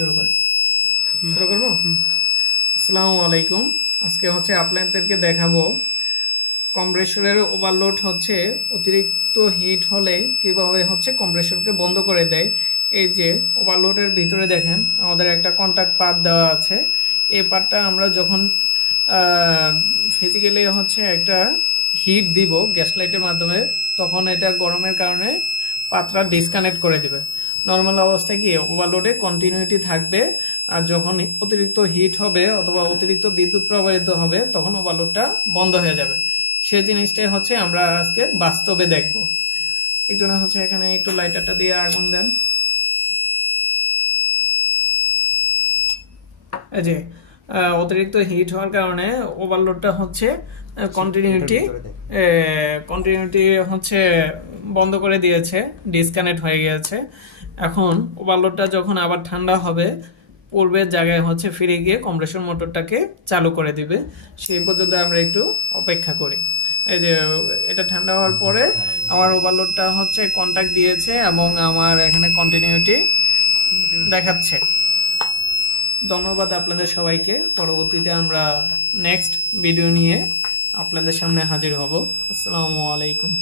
শুরু করি। শুরু করবো। আসসালামু আলাইকুম। আজকে হচ্ছে আপনাদেরকে দেখাবো কম্প্রেসরের ওভারলোড হচ্ছে অতিরিক্ত হিট হলে কিভাবে হচ্ছে কম্প্রেসরকে বন্ধ করে দেয়। এই যে ওভারলোডের ভিতরে দেখেন আমাদের একটা কন্টাক্ট পাত দেওয়া আছে। এই পাতটা আমরা যখন ফিজিক্যালি হচ্ছে একটা হিট দিব গ্যাস লাইটের মাধ্যমে, তখন এটা গরমের কারণে পাতটা ডিসকানেক্ট করে দিবে। নর্মাল অবস্থায় কি ওভারলোডে কন্টিনিউটি থাকবে, আর যখন অতিরিক্ত হিট হবে অথবা অতিরিক্ত বিদ্যুৎ প্রবাহিত হবে তখন ওভারলোডটা বন্ধ হয়ে যাবে। সেই জিনিসটাই হচ্ছে আমরা আজকে বাস্তবে দেখব। একজনে হচ্ছে এখানে একটু লাইটারটা দিয়ে আগুন দেন। এই যে অতিরিক্ত হিট হওয়ার কারণে ওভারলোডটা হচ্ছে কন্টিনিউটি হচ্ছে বন্ধ করে দিয়েছে, ডিসকানেক্ট হয়ে গিয়েছে। এখন ওভারলোডটা যখন আবার ঠান্ডা হবে পূর্বের জায়গায় হচ্ছে ফিরে গিয়ে কম্প্রেসর মোটরটাকে চালু করে দিবে। সেই পর্যন্ত আমরা একটু অপেক্ষা করি। এই যে এটা ঠান্ডা হওয়ার পরে আমার ওভারলোডটা হচ্ছে কন্টাক্ট দিয়েছে এবং আমার এখানে কন্টিনিউটি দেখাচ্ছে। ধন্যবাদ আপনাদের সবাইকে। পরবর্তীতে আমরা নেক্সট ভিডিও নিয়ে আপনাদের সামনে হাজির হব। আসসালামু আলাইকুম।